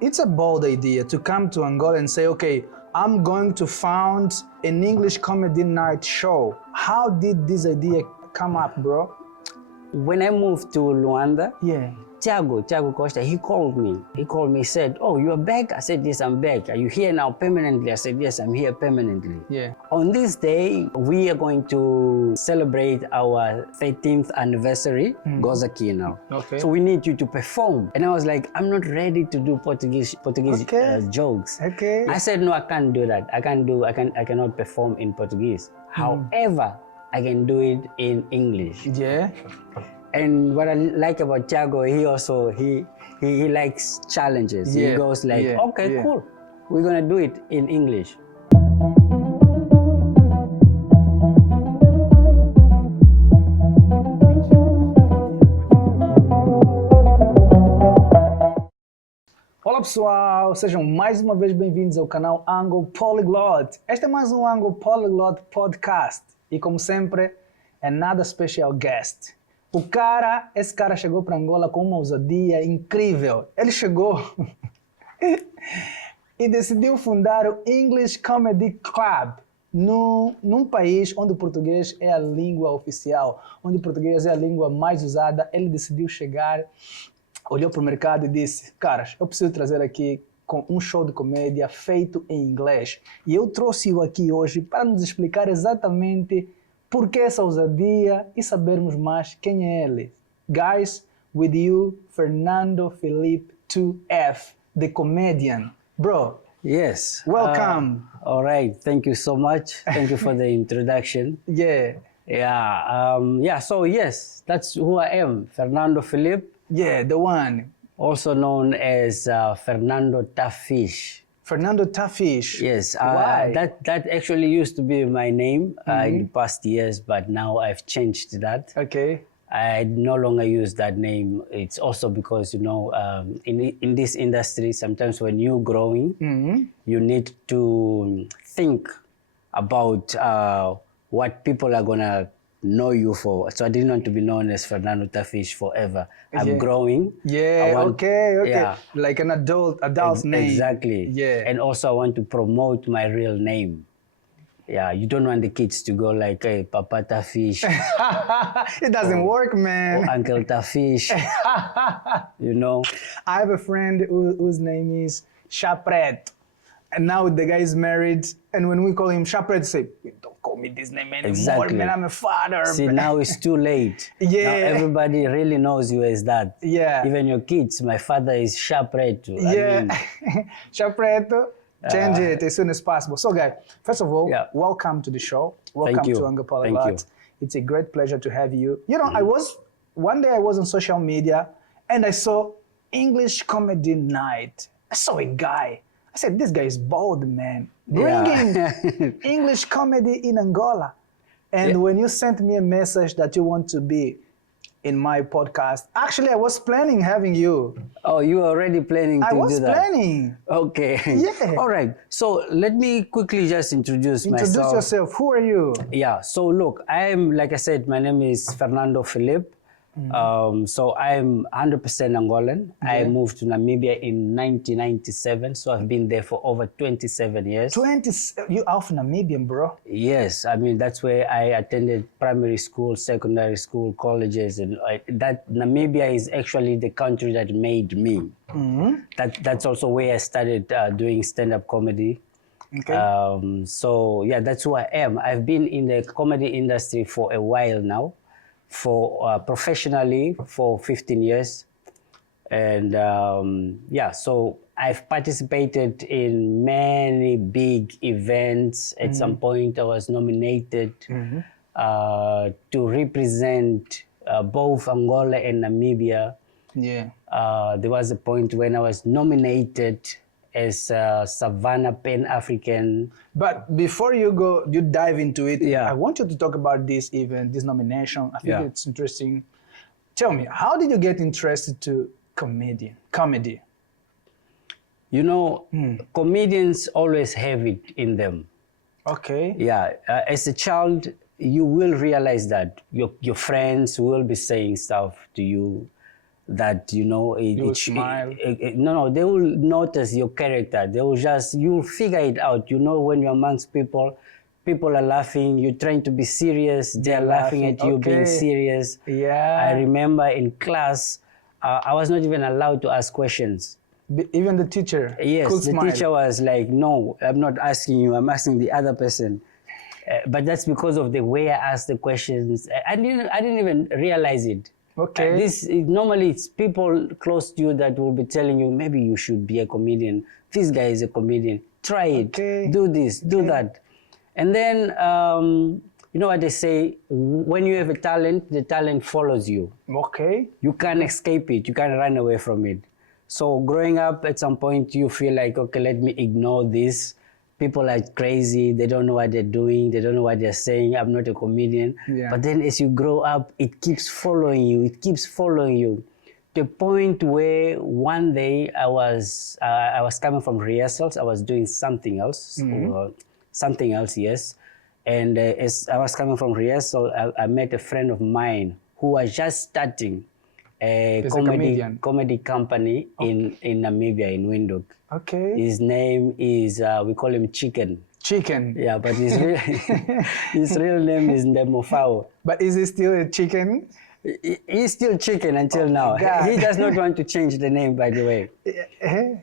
It's a bold idea to come to Angola and say, okay, I'm going to found an English comedy night show. How did this idea come up, bro? When I moved to Luanda, Yeah. Tiago Costa, he called me, said, oh, you're back? I said, yes, I'm back. Are you here now permanently? I said, yes, I'm here permanently. Yeah. On this day, we are going to celebrate our 13th anniversary, Gozaki now. Okay. So we need you to perform. And I was like, I'm not ready to do Portuguese jokes. Okay. I said, no, I can't do that. I cannot perform in Portuguese. However, I can do it in English. Yeah. And what I like about Tiago, he likes challenges. Yeah. He goes like, okay, cool. We're gonna do it in English. Olá pessoal, sejam mais uma vez bem-vindos ao canal Angopolyglot. Este é mais um Angopolyglot podcast e como sempre, another special guest. Esse cara chegou para Angola com uma ousadia incrível. Ele chegou e decidiu fundar o English Comedy Club num país onde o português é a língua oficial, onde o português é a língua mais usada. Ele decidiu chegar, olhou para o mercado e disse, caras, eu preciso trazer aqui um show de comédia feito em inglês. E eu trouxe-o aqui hoje para nos explicar exatamente por que essa ousadia e sabermos mais quem é ele. Guys, with you, Fernando Felipe 2F, the comedian. Bro, yes. Welcome. All right, thank you so much. Thank you for the introduction. Yeah. Yeah, so yes, that's who I am, Fernando Felipe. Yeah, the one. Also known as Fernando Tafish. Fernando Tafish. Yes, Why? that actually used to be my name in the past years, but now I've changed that. Okay. I no longer use that name. It's also because, you know, in this industry, sometimes when you're growing, you need to think about what people are going to know you for. So I didn't want to be known as Fernando Tafish forever. I'm growing. Yeah, okay. Yeah. Like an adult's name. Exactly. Yeah. And also I want to promote my real name. Yeah, you don't want the kids to go like, hey, Papa Tafish. It doesn't work, man. Or Uncle Tafish. You know? I have a friend whose name is Chapret. And now the guy is married. And when we call him Chapret, say, don't call me this name anymore, exactly. Man, I'm a father. See, now it's too late. Yeah. Now everybody really knows you as that. Yeah. Even your kids. My father is Chapret. Yeah. Chapret. Change it as soon as possible. So, guys, first of all, welcome to the show. Welcome to Angopolyglot. It's a great pleasure to have you. You know, one day I was on social media and I saw English Comedy Night. I saw a guy. I said, this guy is bold, man. Bringing English comedy in Angola. And when you sent me a message that you want to be in my podcast, actually, I was planning having you. Oh, you were already planning to do that? I was planning. Okay. Yeah. All right. So let me quickly just introduce myself. Introduce yourself. Who are you? Yeah. So look, like I said, my name is Fernando Felipe. So I'm 100% Angolan. Yeah. I moved to Namibia in 1997, so I've been there for over 27 years. You are from Namibian, bro? Yes, I mean, that's where I attended primary school, secondary school, colleges, and that Namibia is actually the country that made me. That's also where I started doing stand-up comedy. Okay. So yeah, that's who I am. I've been in the comedy industry for a while now. For professionally for 15 years. And so I've participated in many big events. At some point I was nominated to represent both Angola and Namibia. Yeah. There was a point when I was nominated as Savannah Pan-African. But before you dive into it, I want you to talk about this event, this nomination. I think it's interesting. Tell me, how did you get interested to comedy? You know, comedians always have it in them. Okay. Yeah, as a child, you will realize that your friends will be saying stuff to you that, you know, You will smile. No, they will notice your character. They will just, you'll figure it out. You know, when you're amongst people, people are laughing, you're trying to be serious, they're laughing at you being serious. Yeah. I remember in class, I was not even allowed to ask questions. Even the teacher. Yes, could the smile. teacher was like, no, I'm not asking you, I'm asking the other person. But that's because of the way I asked the questions. I didn't even realize it. Okay. Normally it's people close to you that will be telling you, maybe you should be a comedian. This guy is a comedian. Try it. Do this, do that. And then, you know what they say, when you have a talent, the talent follows you. Okay. You can't escape it. You can't run away from it. So growing up, at some point, you feel like, okay, let me ignore this. People are crazy. They don't know what they're doing. They don't know what they're saying. I'm not a comedian. Yeah. But then as you grow up, it keeps following you. It keeps following you. To the point where one day I was coming from rehearsals. I was doing something else. Something else, yes. And as I was coming from rehearsal, I met a friend of mine who was just starting a comedy company in Namibia, in Windhoek. Okay. His name is, we call him Chicken. Chicken. Yeah, but his real name is Ndemofao. But is he still a chicken? He's still Chicken until now. He does not want to change the name, by the way.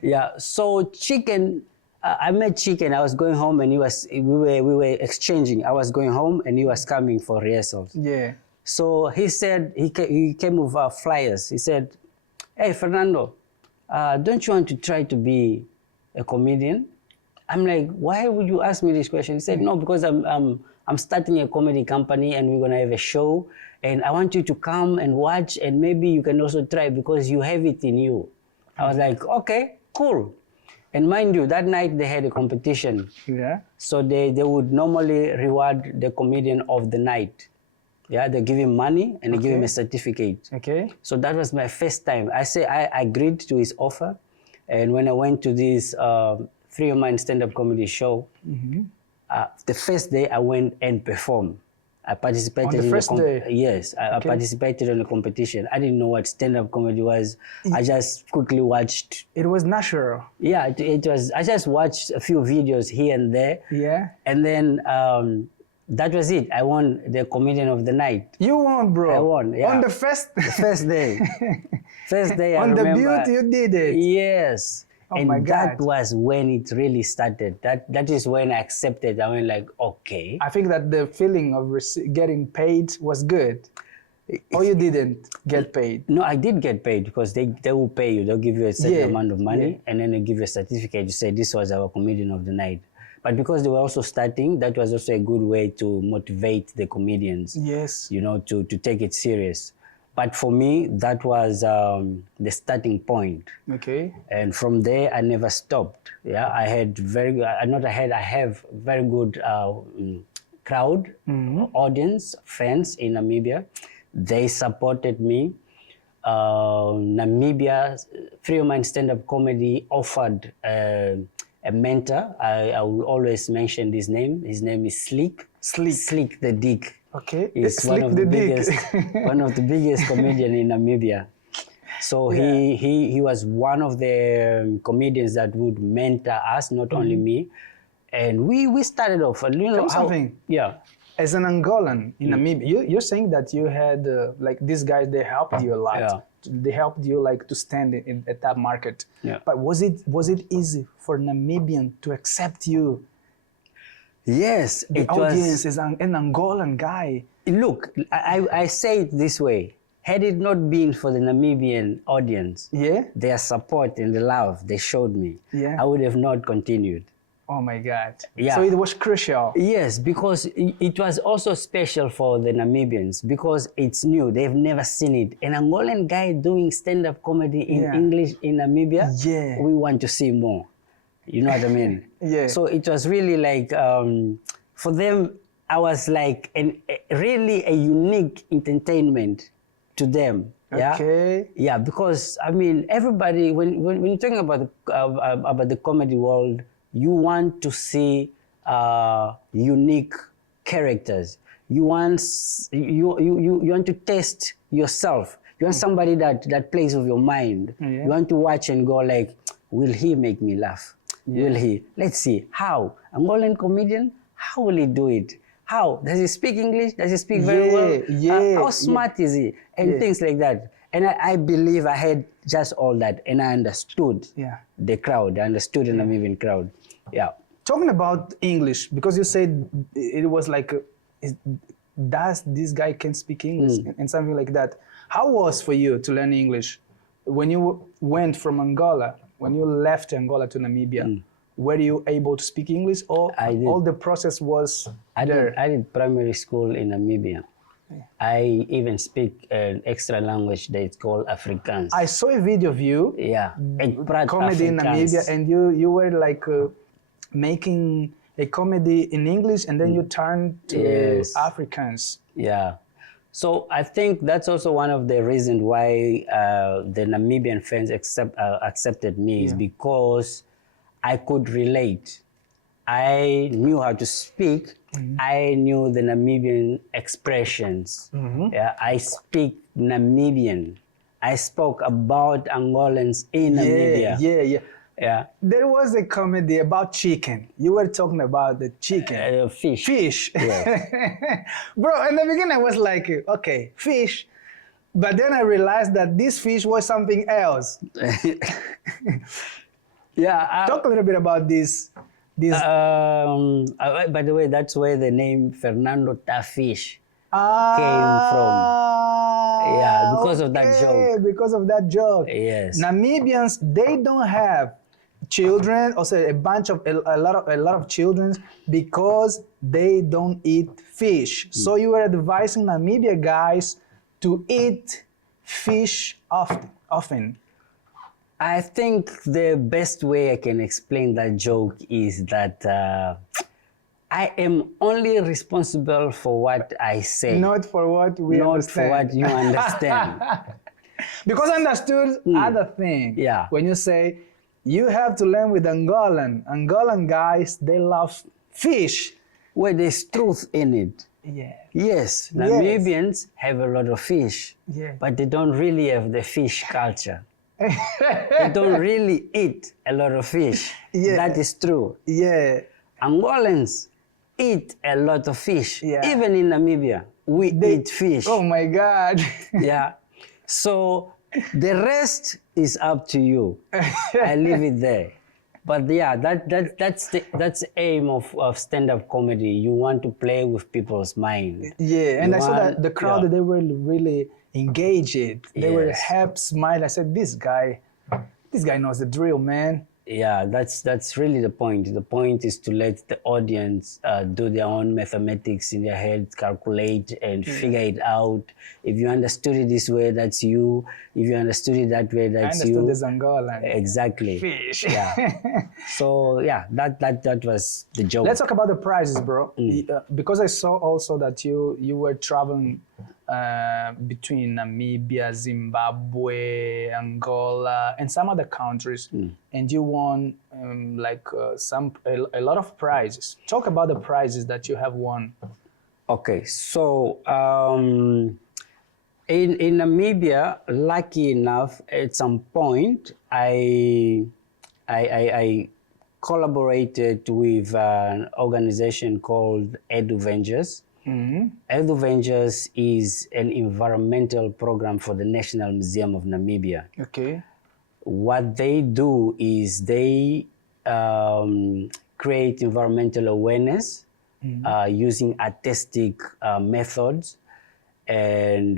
Yeah, so Chicken, I met Chicken. I was going home and we were exchanging. I was going home and he was coming for rehearsals. Yeah. So he said, he came with flyers. He said, hey, Fernando, don't you want to try to be a comedian? I'm like, why would you ask me this question? He said, no, because I'm starting a comedy company and we're gonna have a show and I want you to come and watch and maybe you can also try because you have it in you. I was like, okay, cool. And mind you, that night they had a competition. Yeah. So they would normally reward the comedian of the night. Yeah, they give him money and they give him a certificate. Okay. So that was my first time. I agreed to his offer. And when I went to this 3-of-mine stand-up comedy show, the first day I went and performed. I participated on the first day? Yes, I participated in the competition. I didn't know what stand-up comedy was. I just quickly watched. It was natural. Yeah, it was. I just watched a few videos here and there. Yeah. And then that was it. I won the comedian of the night. You won, bro. I won, yeah. On the first day. First day, on I remember. The butte, you did it. Yes. Oh and my God. That was when it really started. That is when I accepted. I went like, okay. I think that the feeling of getting paid was good. Or you didn't get paid? No, I did get paid because they will pay you. They'll give you a certain amount of money and then they give you a certificate. You say this was our comedian of the night. But because they were also starting, that was also a good way to motivate the comedians. Yes. You know, to take it serious. But for me, that was the starting point. Okay. And from there, I never stopped. Yeah, I had I have very good crowd, audience, fans in Namibia. They supported me. Namibia, 3-of-mine stand-up comedy offered a mentor. I will always mention his name. His name is Slick. Slick the Dick. Okay. He's one of the biggest comedian in Namibia. So he was one of the comedians that would mentor us, not only me. And we started off, you know, something. Yeah. As an Angolan in Namibia, you're saying that you had like these guys, they helped you a lot. Yeah. They helped you like to stand at that market. Yeah. But was it easy for Namibian to accept you? Yes, the audience is an Angolan guy. Look, I say it this way. Had it not been for the Namibian audience, their support and the love they showed me, I would have not continued. Oh my God. Yeah. So it was crucial. Yes, because it was also special for the Namibians because it's new. They've never seen it. An Angolan guy doing stand-up comedy in English in Namibia, we want to see more. You know what I mean? So it was really like, for them, I was like really a unique entertainment to them. Okay. Yeah, because I mean, everybody, when you're talking about the comedy world, you want to see unique characters. You want to test yourself. You want somebody that plays with your mind. You want to watch and go like, will he make me laugh? Will he? Let's see. How? Angolan comedian? How will he do it? How? Does he speak English? Does he speak very well? How smart is he? And things like that. And I believe I had just all that, and I understood the crowd. I understood the Namibian crowd. Yeah. Talking about English, because you said it was like, does this guy can speak English and something like that. How was for you to learn English when you went from Angola, when you left Angola to Namibia? Were you able to speak English, or all the process was there? I did primary school in Namibia. I even speak an extra language that is called Afrikaans. I saw a video of you. Yeah. Comedy in Namibia, and you were like making a comedy in English, and then you turned to Afrikaans. Yeah. So I think that's also one of the reasons why the Namibian fans accepted me is because I could relate. I knew how to speak. I knew the Namibian expressions. Yeah, I speak Namibian. I spoke about Angolans in Namibia. Yeah. There was a comedy about chicken. You were talking about the chicken. Fish. Fish. Yes. Bro, in the beginning I was like, okay, fish. But then I realized that this fish was something else. Talk a little bit about this. By the way, that's where the name Fernando Fish came from. Yeah, because of that joke. Because of that joke. Yes. Namibians, they don't have children, also a lot of children, because they don't eat fish. So you were advising Namibia guys to eat fish often. I think the best way I can explain that joke is that I am only responsible for what I say. Not for what we understand. Not for what you understand. Because I understood other thing. Yeah. When you say, you have to learn with Angolan guys, they love fish. Well, there's truth in it. Yeah. Yes, Namibians have a lot of fish, but they don't really have the fish culture. They don't really eat a lot of fish. That is true. Yeah. Angolans eat a lot of fish. Even in Namibia, we eat fish. Oh my God. Yeah. So the rest is up to you. I leave it there. But yeah, that's the aim of stand-up comedy. You want to play with people's mind. Yeah, and I saw that the crowd, they were really engaged. They were happy, smile. I said, this guy knows the drill, man. Yeah, that's really the point. The point is to let the audience do their own mathematics in their head, calculate and figure it out. If you understood it this way, that's you. If you understood it that way, that's you. I understood the Angolan. Exactly. Fish. Yeah. So yeah, that was the joke. Let's talk about the prizes, bro. Because I saw also that you were traveling between Namibia, Zimbabwe, Angola, and some other countries, and you won a lot of prizes. Talk about the prizes that you have won. Okay, so in Namibia, lucky enough, at some point, I collaborated with an organization called Edu Ventures. Edu Ventures is an environmental program for the National Museum of Namibia. Okay. What they do is they create environmental awareness using artistic methods, and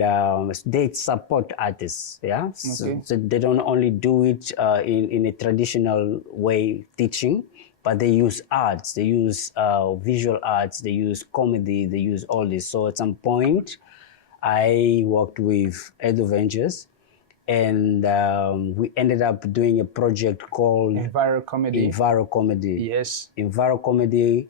they support artists. Yeah. So they don't only do it in a traditional way, teaching. But they use arts, they use visual arts, they use comedy, they use all this. So at some point, I worked with Edu Ventures, and we ended up doing a project called Enviro Comedy. Yes. Enviro Comedy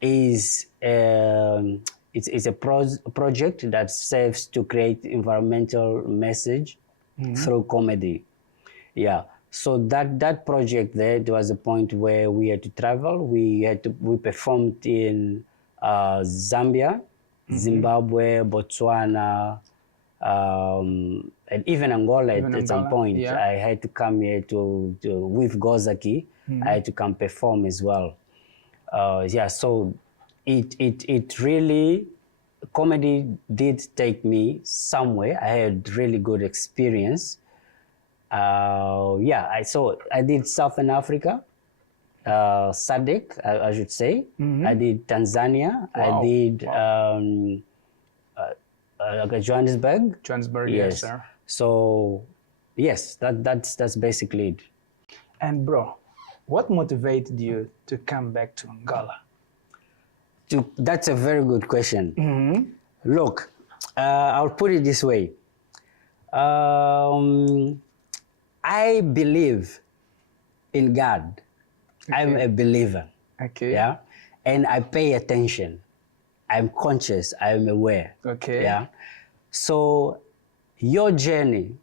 is it's a project that serves to create environmental message through comedy. Yeah. So that project there was a point where we had to travel. We performed in Zambia, Zimbabwe, Botswana, and even Angola at some point. Yeah. I had to come here to with Gozaki. I had to come perform as well. Yeah, so it really, comedy did take me somewhere. I had really good experience. Yeah, I did Southern Africa, SADC, I should say. I did Tanzania. Wow. I did Johannesburg. Johannesburg, yes, sir. So, yes, that's basically it. And bro, what motivated you to come back to Angola? That's a very good question. Look, I'll put it this way. I believe in God. Okay. I'm a believer. Okay. Yeah. And I pay attention. I'm conscious. I'm aware. Okay. Yeah. So your journey,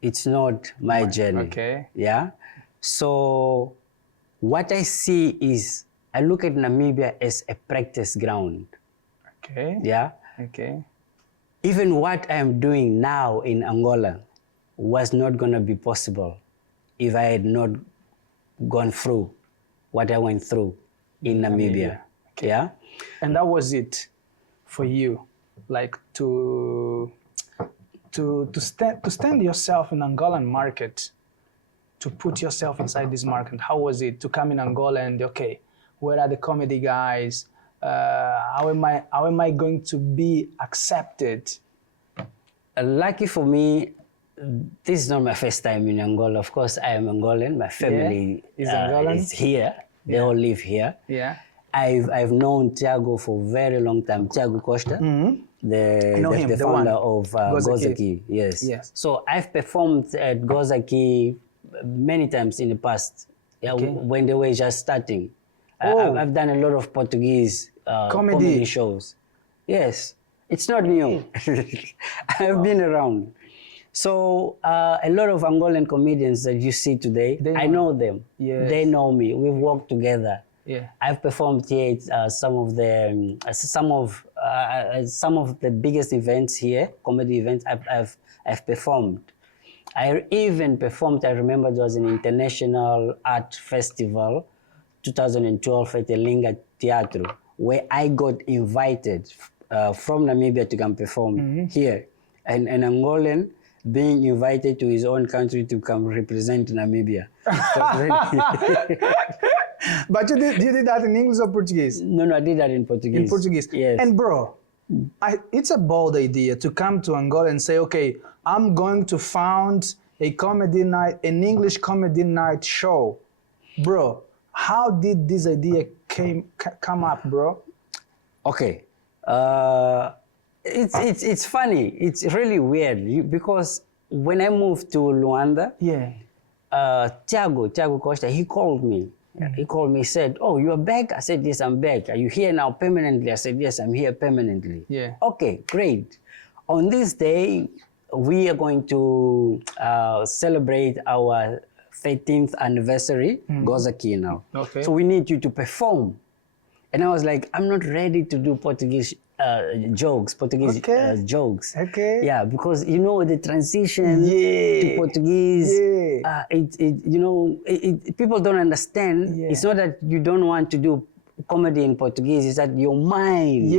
it's not my journey. Okay. Yeah. So what I see is, I look at Namibia as a practice ground. Okay. Yeah. Okay. Even what I am doing now in Angola was not going to be possible if I had not gone through what I went through in Namibia. Okay. Yeah. And that was it for you, like to stand yourself in Angolan market, to put yourself inside this market. How was it to come in Angola and okay, where are the comedy guys? How am I going to be accepted? Lucky for me, this is not my first time in Angola. Of course, I am Angolan. My family is here. They all live here. Yeah. I've known Thiago for a very long time. Thiago Costa, the founder of Gozaki. Yes. Yes. So I've performed at Gozaki many times in the past. Yeah, when they were just starting. I've done a lot of Portuguese comedy shows. Yes, it's not new. I've been around. So a lot of Angolan comedians that you see today, I know them. Yes. They know me. We've worked together. Yeah. I've performed here at some of the biggest events here, comedy events. I've performed. I even performed. I remember there was an international art festival, 2012 at the Linga Teatro, where I got invited from Namibia to come perform here, and an Angolan being invited to his own country to come represent Namibia. But you did that in English or Portuguese? No, I did that in Portuguese. In Portuguese, yes. And bro, it's a bold idea to come to Angola and say, okay, I'm going to found a comedy night, an English comedy night show. Bro, how did this idea come up, bro? Okay. It's funny. It's really weird because when I moved to Luanda, Thiago Costa, he called me. He called me, said, "Oh, you are back?" I said, "Yes, I'm back. Are you here now permanently?" I said, "Yes, I'm here permanently." Yeah. Okay, great. On this day, we are going to celebrate our 13th anniversary, Gozaki now. Okay. So we need you to perform. And I was like, I'm not ready to do Portuguese jokes. Okay. Yeah, because you know the transition to Portuguese. People don't understand. Yeah. It's not that you don't want to do comedy in Portuguese. It's that your mind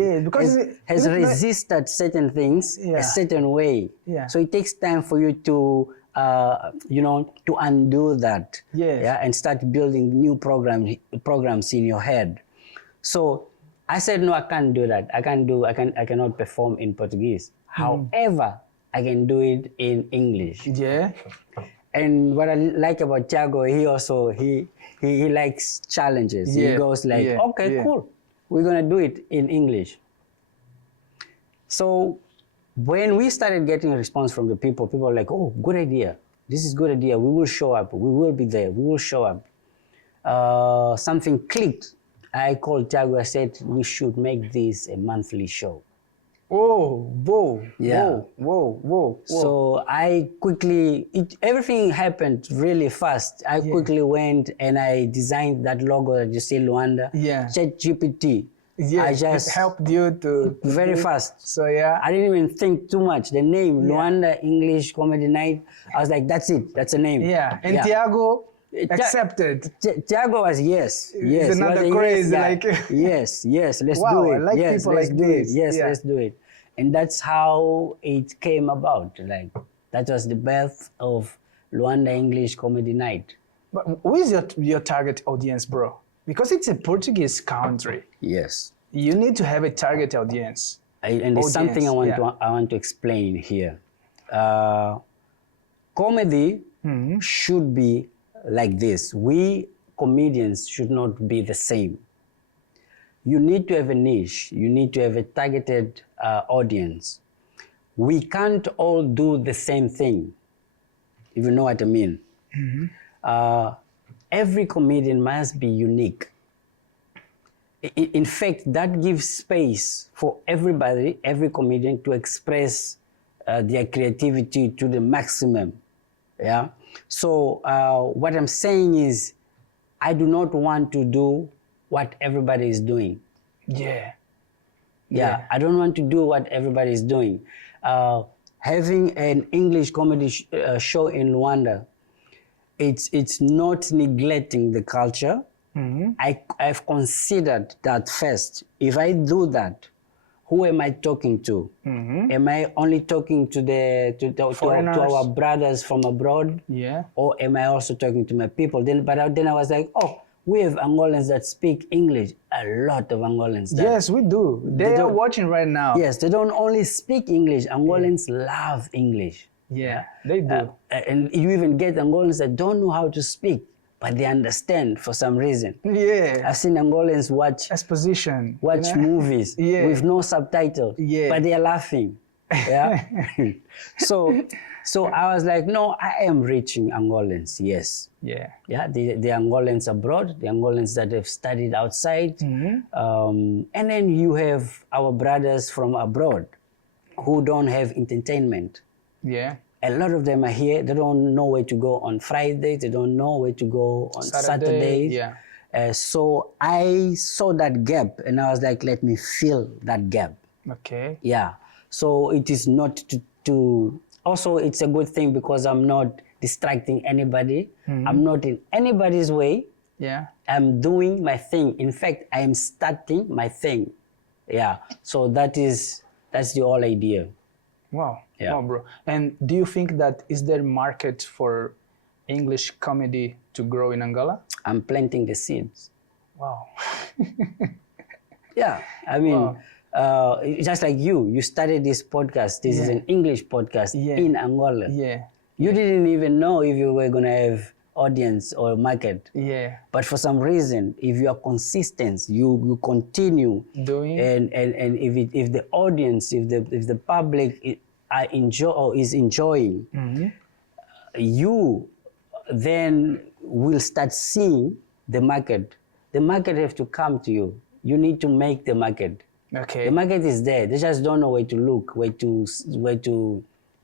has resisted certain things a certain way. Yeah. So it takes time for you to to undo that. Yes. Yeah, and start building new programs in your head. So I said, no, I can't do that. I cannot perform in Portuguese. However, I can do it in English. Yeah. And what I like about Thiago, he likes challenges. He goes like, okay, cool. We're gonna do it in English. So when we started getting a response from the people were like, oh, good idea. This is a good idea. We will show up. We will be there. We will show up. Something clicked. I called Thiago, I said, we should make this a monthly show. Oh, whoa, yeah. Whoa. So I quickly, everything happened really fast. I quickly went and I designed that logo that you see, Luanda. Yeah. ChatGPT Yeah, I just it helped you to very do- fast. So yeah. I didn't even think too much. The name, Luanda English Comedy Night, I was like, that's it. That's a name. Yeah. And Tiago accepted. Tiago was yes. He's Yes. He was another a crazy, yes guy. like- yes, let's Wow, do I it. like Yes, people let's like do this. it. Yes, Yeah. let's do it. And that's how it came about. Like that was the birth of Luanda English Comedy Night. But who is your target audience, bro? Because it's a Portuguese country. Yes. You need to have a target audience. And there's something I Audience, want to explain here. Comedy should be like this. We comedians should not be the same. You need to have a niche. You need to have a targeted audience. We can't all do the same thing, if you know what I mean. Every comedian must be unique. In fact, that gives space for everybody, every comedian, to express their creativity to the maximum. Yeah. So what I'm saying is, I do not want to do what everybody is doing. Yeah. Yeah. I don't want to do what everybody is doing. Having an English comedy show in Luanda, it's not neglecting the culture. I've considered that first. If I do that, who am I talking to? Am I only talking to our brothers from abroad? Yeah. Or am I also talking to my people? Then I was like, oh, we have Angolans that speak English. A lot of Angolans. Yes, we do. They are watching right now. Yes, they don't only speak English. Angolans love English. Yeah, they do. And you even get Angolans that don't know how to speak, but they understand for some reason. Yeah. I've seen Angolans watch Exposition. movies with no subtitle, but they are laughing. Yeah. So I was like, no, I am reaching Angolans, yes. Yeah. Yeah, the Angolans abroad, the Angolans that have studied outside. And then you have our brothers from abroad who don't have entertainment. Yeah. A lot of them are here. They don't know where to go on Fridays. They don't know where to go on Saturdays. Yeah. So I saw that gap and I was like, let me fill that gap. Okay. Yeah. So it is not to also, it's a good thing because I'm not distracting anybody. I'm not in anybody's way. Yeah. I'm doing my thing. In fact, I am starting my thing. Yeah. So that's the whole idea. Wow. Yeah. Wow, bro. And do you think that is there market for English comedy to grow in Angola? I'm planting the seeds. Wow. Yeah. I mean, just like you started this podcast. This is an English podcast in Angola. Yeah. You didn't even know if you were going to have audience or market. Yeah. But for some reason, if you are consistent, you continue doing, and if the audience, if the public is enjoying, you then will start seeing the market. The market have to come to you. You need to make the market. Okay. The market is there. They just don't know where to look, where to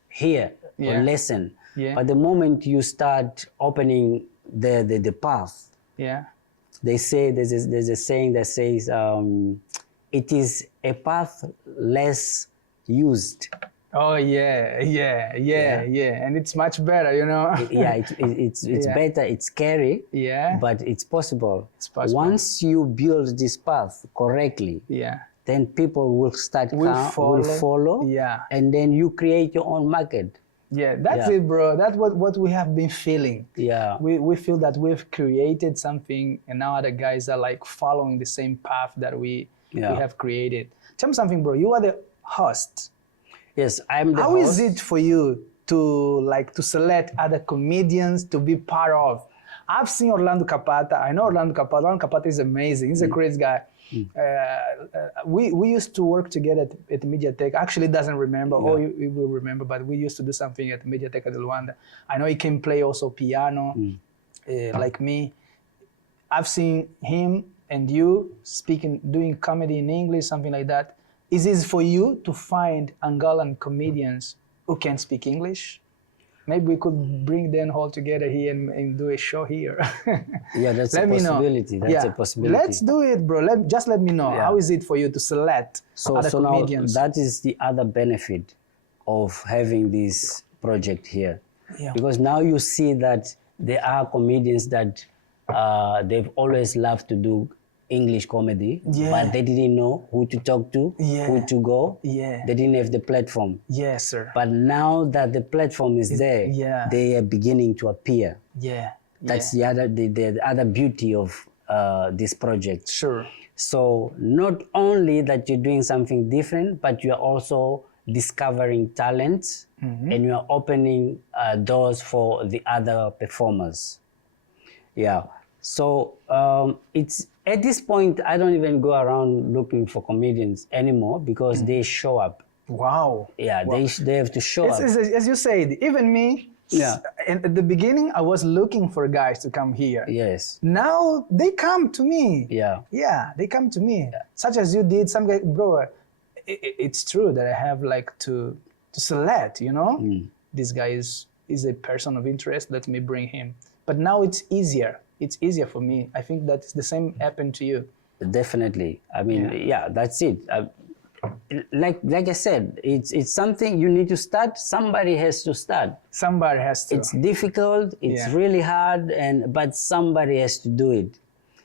hear or listen. Yeah. But the moment you start opening the path, they say there's a saying that says it is a path less used. Oh yeah, and it's much better, you know. It's better. It's scary. Yeah. But it's possible. It's possible. Once you build this path correctly. Yeah. Then people will follow. Yeah. And then you create your own market. Yeah, that's it, bro. That's what we have been feeling. Yeah. We feel that we've created something, and now other guys are like following the same path that we have created. Tell me something, bro. You are the host. Yes, I'm the host. How is it for you to select other comedians to be part of? I've seen Orlando Capata. I know Orlando Capata. Orlando Capata is amazing. He's a crazy guy. We used to work together at Mediatek. Actually, doesn't remember, or he will remember, but we used to do something at Mediatek at Luanda. I know he can play also piano, like me. I've seen him and you doing comedy in English, something like that. Is it for you to find Angolan comedians who can speak English? Maybe we could bring them all together here and do a show here. Yeah, that's Let a me know. possibility. That's a possibility. Let's do it, bro. Just let me know. Yeah. How is it for you to select other So now comedians? that is the other benefit of having this project here. Yeah. Because now you see that there are comedians that they've always loved to do English comedy, Yeah. but they didn't know who to talk to, Yeah. who to go. Yeah. They didn't have the platform. Yes, sir. But now that the platform is there, yeah. they are beginning to appear. Yeah. That's the other beauty of this project. Sure. So not only that you're doing something different, but you are also discovering talents, and you are opening doors for the other performers. Yeah. So it's at this point, I don't even go around looking for comedians anymore because they show up. Wow. Yeah, Wow. they have to show up. As you said, even me, Yeah. and at the beginning, I was looking for guys to come here. Yes. Now they come to me. Yeah. Yeah, they come to me. Such as you did. Some guy, bro, it's true that I have like to select, you know? This guy is a person of interest, let me bring him. But now it's easier. It's easier for me. I think that the same happened to you. Definitely. I mean, yeah, that's it. Like I said, it's something you need to start. Somebody has to start. Somebody has to. It's difficult. It's Yeah. really hard, but somebody has to do it.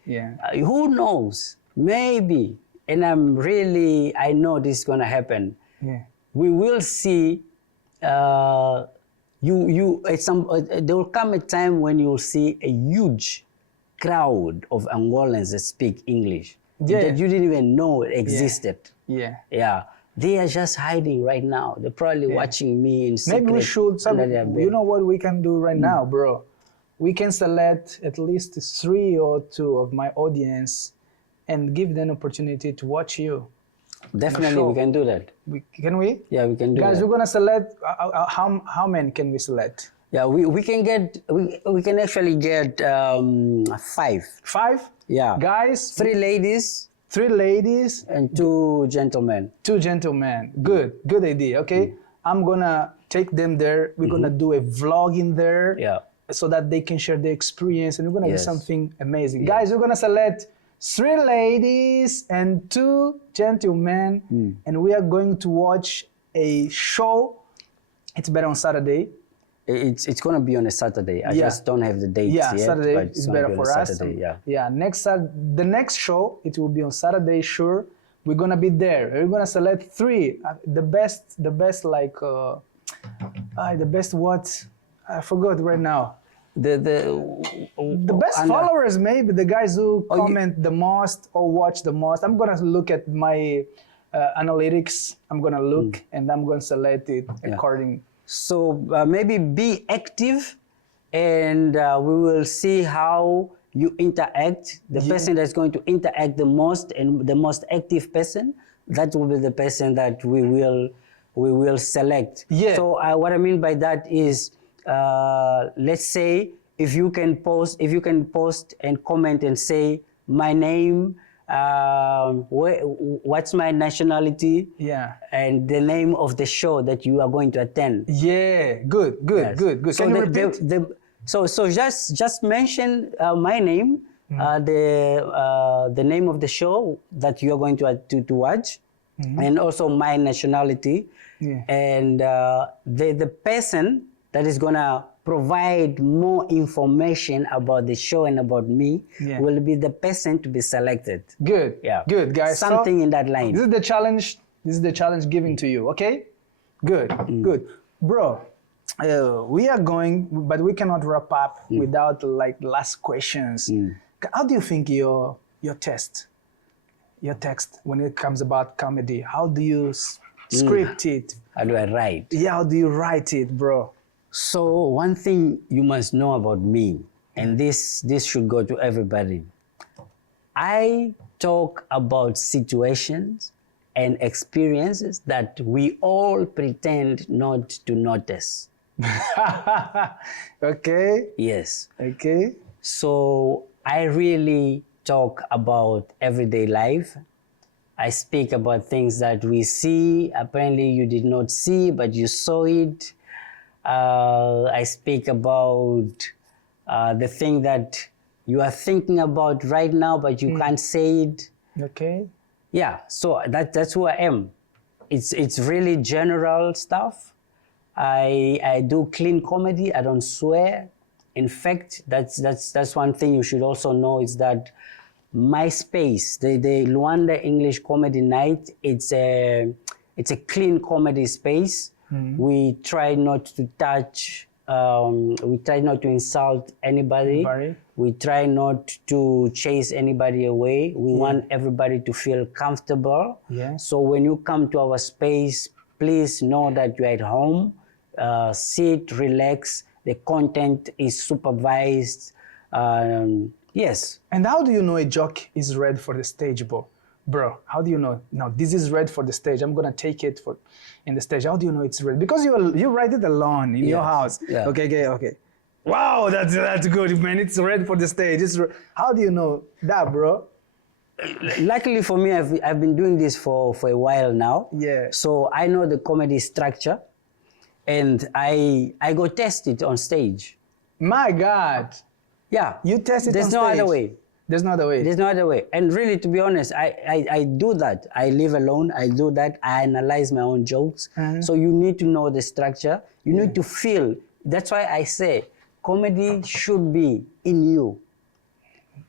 Yeah. Who knows? Maybe, and I know this is gonna happen. Yeah. We will see. There will come a time when you will see a huge crowd of Angolans that speak English that you didn't even know existed. Yeah. Yeah, they are just hiding right now. They're probably watching me in secret. Maybe we should. under their bed. You know what we can do right now, bro? We can select at least 3 or 2 of my audience and give them opportunity to watch you. Definitely, we can do that. Can we? Yeah, we can do Guys, that. we're gonna select. How many can we select? Yeah, we can get. We can actually get 5. 5. Yeah. Guys. 3 ladies 3 ladies. and 2 gentlemen. 2 gentlemen. Good idea. Okay, I'm gonna take them there. We're gonna do a vlog in there. Yeah. So that they can share their experience, and we're gonna do Yes. something amazing. Guys, we're gonna select 3 ladies and 2 gentlemen, and we are going to watch a show. It's better on Saturday. It's gonna be on a Saturday. I just don't have the dates Yeah, yet. Saturday but it's is gonna better be on for a us. Saturday, yeah. Yeah, the next show, it will be on Saturday, sure. We're gonna be there. We're gonna select 3, the best like the best what? I forgot right now. The best followers, maybe the guys who comment the most or watch the most. I'm gonna look at my analytics. I'm gonna look and I'm gonna select it according. So maybe be active, and we will see how you interact. The person that's going to interact the most and the most active person, that will be the person that we will select. Yeah. So what I mean by that is, let's say if you can post and comment and say my name, what's my nationality, and the name of the show that you are going to attend. Yeah, good. So Can you repeat? So just mention my name, the name of the show that you are going to watch, and also my nationality, and the person that is gonna provide more information about the show and about me will be the person to be selected. Good. Yeah. Good, guys. Something in that line. This is the challenge. This is the challenge given to you. Okay. Good. Good, bro. We are going, but we cannot wrap up without like last questions. How do you think your text when it comes about comedy? How do you script it? How do I write? Yeah. How do you write it, bro? So one thing you must know about me, and this should go to everybody. I talk about situations and experiences that we all pretend not to notice. Okay. Yes. Okay. So I really talk about everyday life. I speak about things that we see. Apparently you did not see, but you saw it. I speak about the thing that you are thinking about right now, but you can't say it. Okay. Yeah, so that's who I am. It's really general stuff. I do clean comedy. I don't swear. In fact, that's one thing you should also know is that my space, the Luanda English Comedy Night, it's a clean comedy space. We try not to touch. We try not to insult anybody. We try not to chase anybody away. We want everybody to feel comfortable. Yeah. So when you come to our space, please know that you're at home. Sit, relax. The content is supervised. Yes. And how do you know a joke is ready for the stage, bro? How do you know? No, this is ready for the stage. I'm gonna take it in the stage. How do you know it's ready? Because you write it alone in your house. Yeah. Okay. Wow, that's good, man. It's ready for the stage. How do you know that, bro? Luckily for me, I've been doing this for a while now. Yeah. So I know the comedy structure, and I go test it on stage. My God. Yeah. You test it There's on no stage. other way. There's no other way. There's no other way. And really, to be honest, I do that. I live alone. I do that. I analyze my own jokes. So you need to know the structure. You need to feel. That's why I say comedy should be in you.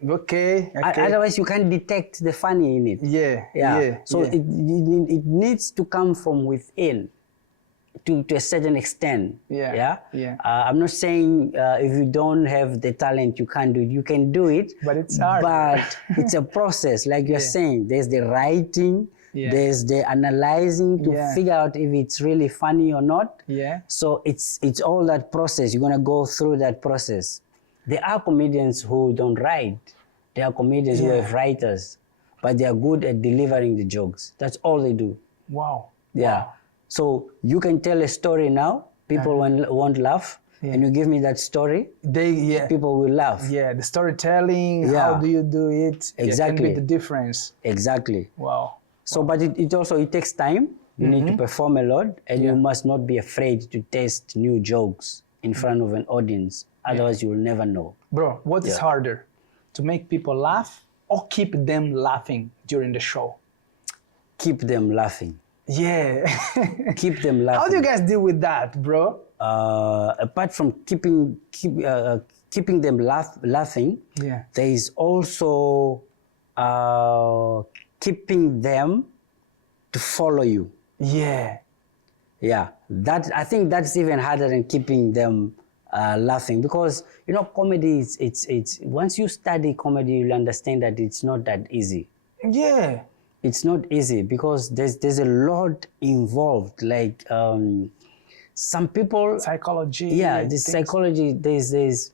Okay. Otherwise, you can't detect the funny in it. Yeah. So it needs to come from within. To a certain extent. Yeah. I'm not saying if you don't have the talent, you can't do it. You can do it. But it's hard. But it's a process, like you're saying. There's the writing, there's the analyzing to figure out if it's really funny or not. Yeah. So it's all that process. You're gonna go through that process. There are comedians who don't write. There are comedians who have writers, but they are good at delivering the jokes. That's all they do. Wow. Yeah. Wow. So you can tell a story now, people won't laugh, and you give me that story, people will laugh. Yeah, the storytelling, how do you do it? Exactly. Can be the difference. Exactly. Wow. So, but it also, it takes time. You need to perform a lot, and you must not be afraid to test new jokes in front of an audience. Otherwise, you will never know. Bro, what is harder? To make people laugh or keep them laughing during the show? Keep them laughing. Yeah. Keep them laughing. How do you guys deal with that, bro? Apart from keeping them laughing, there is also keeping them to follow you. Yeah. Yeah. I think that's even harder than keeping them laughing, because you know, comedy it's once you study comedy, you'll understand that it's not that easy. Yeah. It's not easy because there's a lot involved. Like some people, psychology. Yeah, the psychology. There's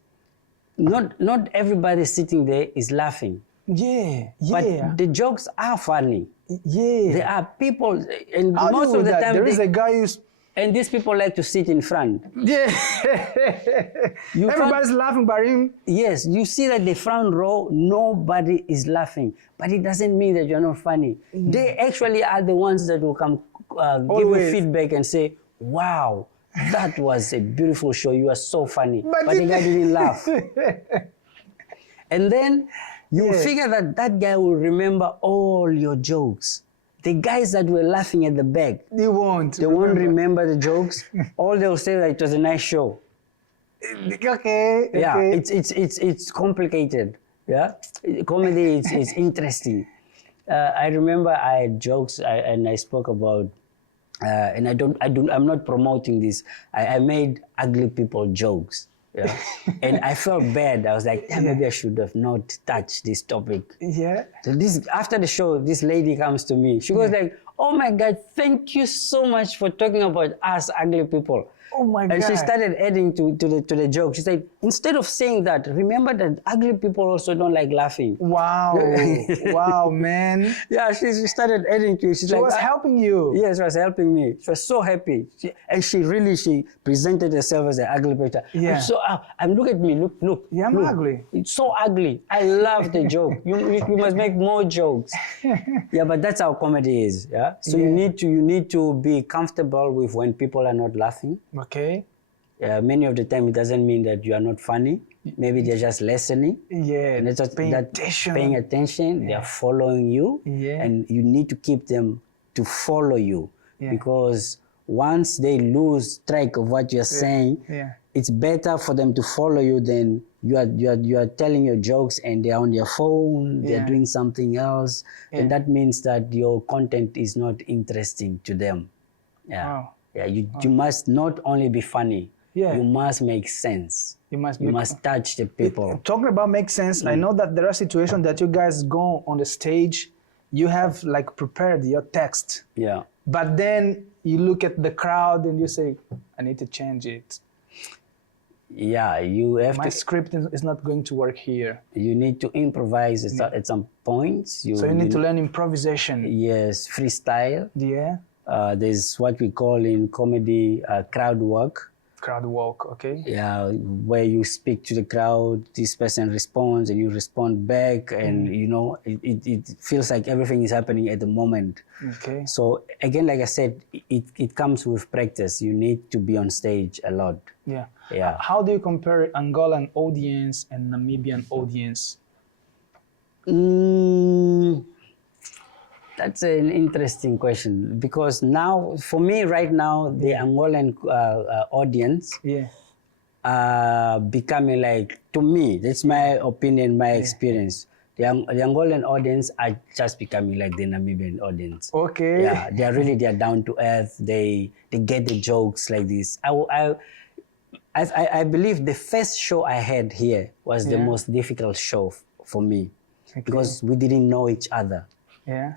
not everybody sitting there is laughing. Yeah. But the jokes are funny. Yeah. There are people, and How most of the time there is a guy who's. And these people like to sit in front. Yeah. Everybody's laughing by him. Yes, you see that the front row, nobody is laughing. But it doesn't mean that you're not funny. They actually are the ones that will come give you feedback and say, wow, that was a beautiful show. You are so funny. But the guy didn't laugh. And then you figure that guy will remember all your jokes. The guys that were laughing at the back, they won't remember the jokes. All they'll say that it was a nice show. Okay. Yeah, it's complicated. Yeah, comedy is interesting. I remember I had jokes and I spoke about, and I'm not promoting this. I made ugly people jokes. Yeah, and I felt bad. I was like, maybe I should have not touched this topic. Yeah. So after the show, this lady comes to me. She goes like, "Oh my God, thank you so much for talking about us ugly people." Oh my God. And she started adding to the joke. She said, instead of saying that, remember that ugly people also don't like laughing. Wow. Wow, man. Yeah, she started adding to it. She was helping you. Yes, she was helping me. She was so happy. She presented herself as an ugly person. Yeah. So, look at me, look. Yeah, I'm ugly. It's so ugly. I love the joke. You must make more jokes. Yeah, but that's how comedy is. Yeah. So you need to be comfortable with when people are not laughing. Okay. Many of the time, it doesn't mean that you are not funny. Maybe they're just listening. Yeah, And it's just paying that attention. paying attention. They are following you. Yeah. And you need to keep them to follow you. Yeah. Because once they lose track of what you're saying, it's better for them to follow you than you are telling your jokes and they're on their phone, they're doing something else. And that means that your content is not interesting to them. Yeah. Wow. Yeah, you must not only be funny. Yeah. You must make sense. You must touch the people. Talking about make sense, I know that there are situations that you guys go on the stage, you have like prepared your text. Yeah. But then you look at the crowd and you say, I need to change it. Yeah, you have My script is not going to work here. You need to improvise at some points. So you need to learn improvisation. Yes, freestyle. Yeah. There's what we call in comedy crowd work. Crowd work, okay. Yeah, where you speak to the crowd, this person responds and you respond back, and you know, it feels like everything is happening at the moment. Okay. So again, like I said, it comes with practice. You need to be on stage a lot. Yeah. Yeah. How do you compare Angolan audience and Namibian audience? That's an interesting question, because now, for me right now, the Angolan audience becoming like, to me, that's my opinion, my experience. The Angolan audience are just becoming like the Namibian audience. Okay. Yeah, they're down to earth. They get the jokes like this. I believe the first show I had here was the most difficult show for me, because we didn't know each other. Yeah.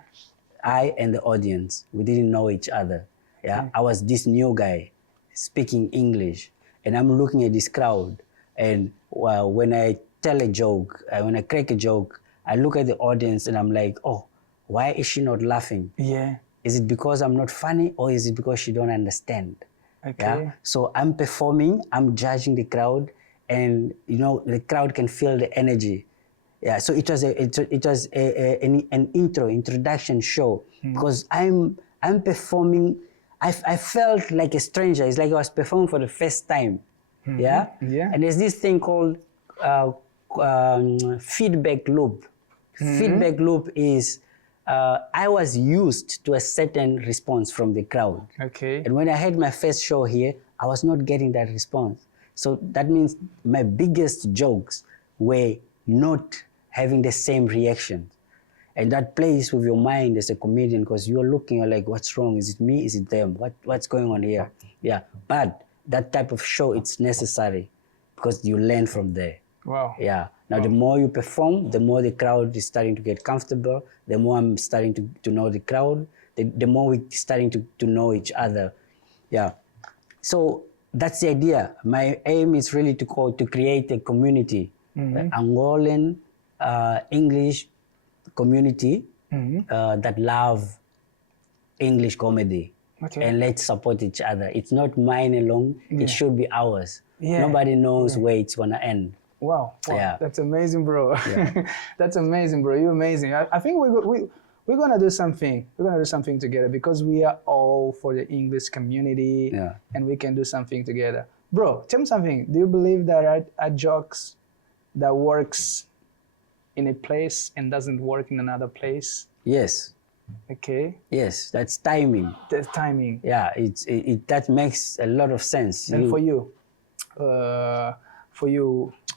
I and the audience, we didn't know each other. Yeah, I was this new guy speaking English, and I'm looking at this crowd. And when I tell a joke, when I crack a joke, I look at the audience and I'm like, oh, why is she not laughing? Yeah. Is it because I'm not funny, or is it because she don't understand? Okay. Yeah? So I'm performing, I'm judging the crowd, and you know, the crowd can feel the energy. Yeah, so it was an introduction show, because I'm performing. I felt like a stranger. It's like I was performing for the first time. Yeah. And there's this thing called feedback loop. Feedback loop is I was used to a certain response from the crowd. Okay. And when I had my first show here, I was not getting that response. So that means my biggest jokes were not having the same reaction. And that plays with your mind as a comedian, because you're looking, you're like, what's wrong? Is it me? Is it them? What's going on here? Yeah, but that type of show, it's necessary, because you learn from there. Wow. Yeah. Now, the more you perform, the more the crowd is starting to get comfortable. The more I'm starting to know the crowd, the more we're starting to know each other. Yeah. So that's the idea. My aim is really to create a community, Angolan English community that love English comedy. Okay. And let's support each other. It's not mine alone. It should be ours. Yeah. Nobody knows where it's gonna end. Wow. Yeah. That's amazing, bro. Yeah. That's amazing, bro. You're amazing. I think we're gonna do something. We're gonna do something together, because we are all for the English community, and we can do something together. Bro, tell me something. Do you believe there are jokes that works in a place and doesn't work in another place? Yes. Okay. Yes, that's timing. That's timing. Yeah, that makes a lot of sense. And for you,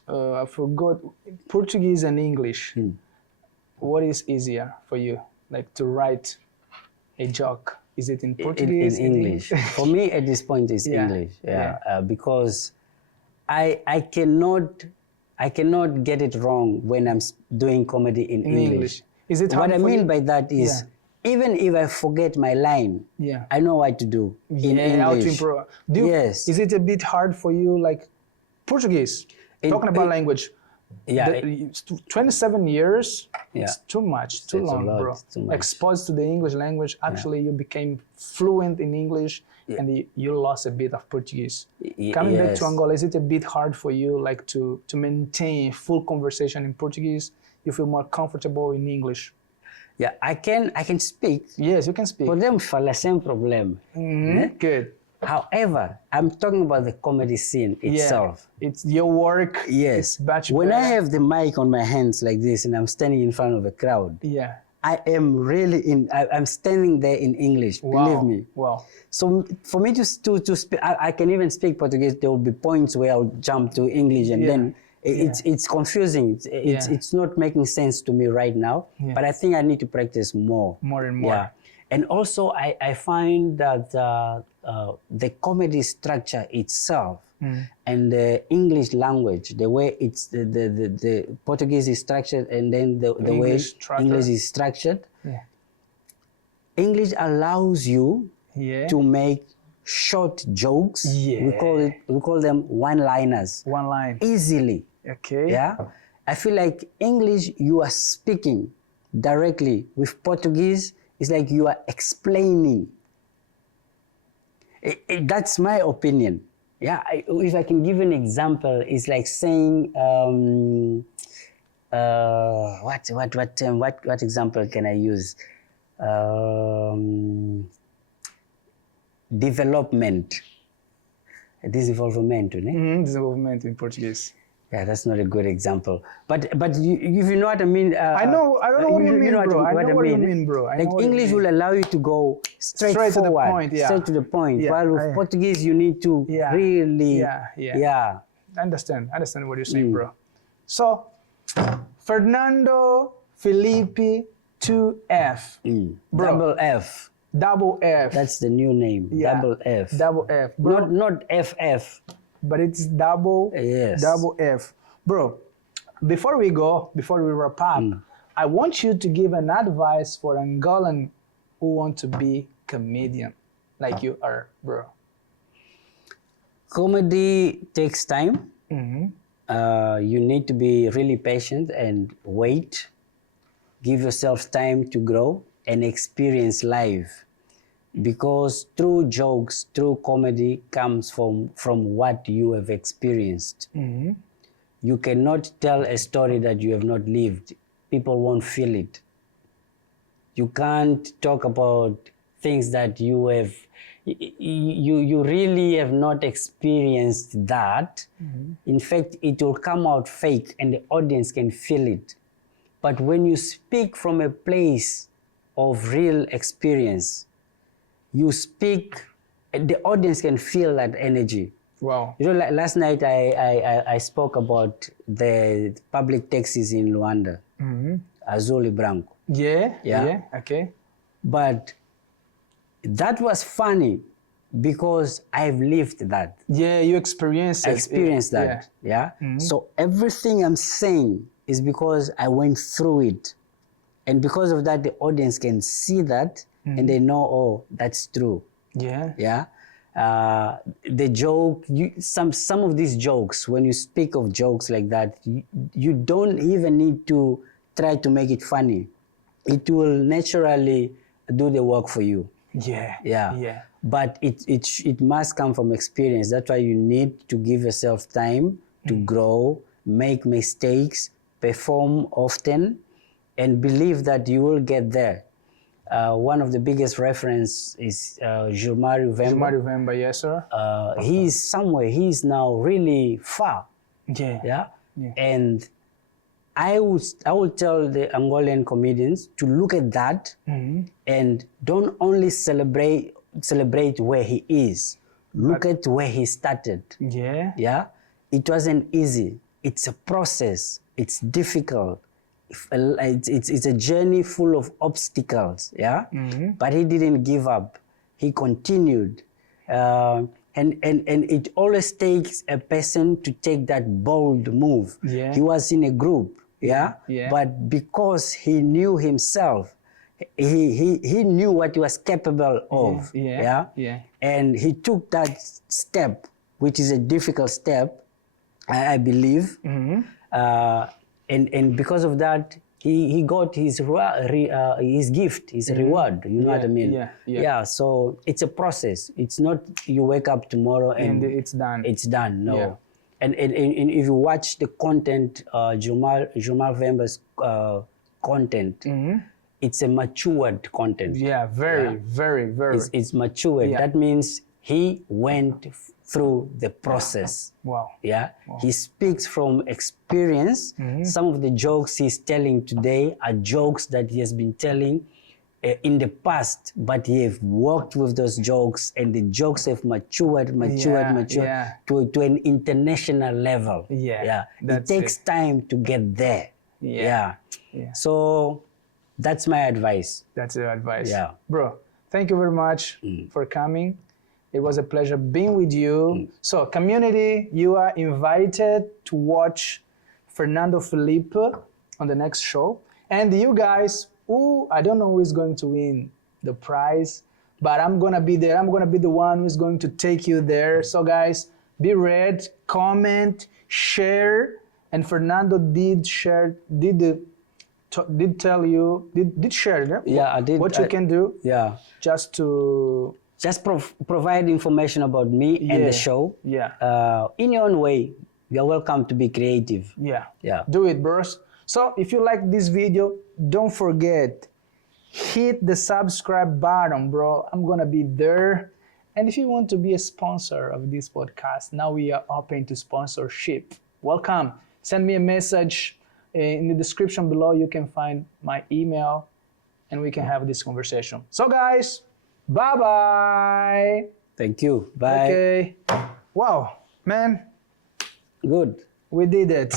I forgot, Portuguese and English. What is easier for you, like to write a joke? Is it in Portuguese? In English. For me, at this point, it's English. Yeah. Because I cannot get it wrong when I'm doing comedy in English. Is it hard what I for mean you? by that is, even if I forget my line, I know what to do in English. How to improve. Yes. Is it a bit hard for you, like Portuguese? Talking about language. Yeah. 27 years, it's too much, too It's long, a lot, bro. too much. Exposed to the English language, actually you became fluent in English, and you lost a bit of Portuguese. Coming back to Angola, is it a bit hard for you, like to maintain full conversation in Portuguese? You feel more comfortable in English? Yeah, I can speak. Yes, you can speak. Podemos falar sem problema. Good. However, I'm talking about the comedy scene itself. Yeah, it's your work. Yes. It's much when better. I have the mic on my hands like this and I'm standing in front of a crowd, yeah, I am really I'm standing there in English, believe me. Wow. So for me to speak, I can even speak Portuguese. There will be points where I'll jump to English and then it's confusing. It's not making sense to me right now, but I think I need to practice more. More and more. Yeah. And also I find that the comedy structure itself and the English language, the way it's the Portuguese is structured and then the way English is structured, English allows you to make short jokes. We call them one-liners. One line. Easily. Okay. Yeah. I feel like English you are speaking directly. With Portuguese, it's like you are explaining. That's my opinion. Yeah. If I can give an example, it's like saying what example can I use? Development. Desenvolvimento, né? Desenvolvimento in Portuguese. Yeah, that's not a good example. But you know what I mean? I know what you mean, bro. I know what you mean, bro. Like English will allow you to go straight forward, to the point, straight to the point. While with Portuguese, you need to really, I understand what you're saying, bro. So, Fernando, Felipe, 2F. Bro. Double F. Double F. That's the new name. Double F. Double F. Bro. Not FF. But it's double F. Bro, before we wrap up, I want you to give an advice for Angolan who want to be comedian like you are, bro. Comedy takes time. You need to be really patient and wait. Give yourself time to grow and experience life. Because true jokes, true comedy comes from what you have experienced. You cannot tell a story that you have not lived. People won't feel it. You can't talk about things that you have, you really have not experienced that. In fact, it will come out fake and the audience can feel it. But when you speak from a place of real experience, you speak, the audience can feel that energy. Wow. You know, like last night I spoke about the public taxis in Luanda, Azul e Branco. Yeah, okay. But that was funny because I've lived that. Yeah, you experienced it. I experienced that, yeah? So everything I'm saying is because I went through it. And because of that, the audience can see that and they know, oh, that's true. Yeah. The joke, some of these jokes, when you speak of jokes like that, you don't even need to try to make it funny. It will naturally do the work for you. Yeah. But it must come from experience. That's why you need to give yourself time to grow, make mistakes, perform often, and believe that you will get there. One of the biggest reference is Gilmário Vemba. Gilmário Vemba, yes, sir. He's somewhere, he's now really far. Yeah. And I would tell the Angolan comedians to look at that and don't only celebrate where he is. Look at where he started. Yeah. It wasn't easy. It's a process. It's difficult. It's a journey full of obstacles, yeah? But he didn't give up. He continued. And it always takes a person to take that bold move. He was in a group, but because he knew himself, he knew what he was capable of, and he took that step, which is a difficult step, I believe. And because of that, he got his gift, his reward. You know what I mean? Yeah. So it's a process. It's not you wake up tomorrow and it's done. It's done. No. And if you watch the content, Gilmário Vemba's content, it's a matured content. Very. It's matured. That means he went through the process. Wow. Yeah, he speaks from experience. Some of the jokes he's telling today are jokes that he has been telling in the past, but he have worked with those jokes, and the jokes have matured to an international level. It takes time to get there. So that's my advice. That's your advice. Yeah. Bro, thank you very much for coming. It was a pleasure being with you. So community, you are invited to watch Fernando Felipe on the next show. And you guys, I don't know who is going to win the prize, but I'm gonna be there. I'm gonna be the one who's going to take you there. So guys, be ready, comment, share. And Fernando did share, did tell you, did share, I did. What you can do, just to provide information about me and the show. In your own way. You're welcome to be creative. Do it, bros. So if you like this video, don't forget, hit the subscribe button, bro. I'm gonna be there. And if you want to be a sponsor of this podcast, now we are open to sponsorship. Welcome. Send me a message. In the description below, you can find my email and we can have this conversation. So guys, bye-bye. Thank you. Bye. Okay. Wow, man. Good. We did it.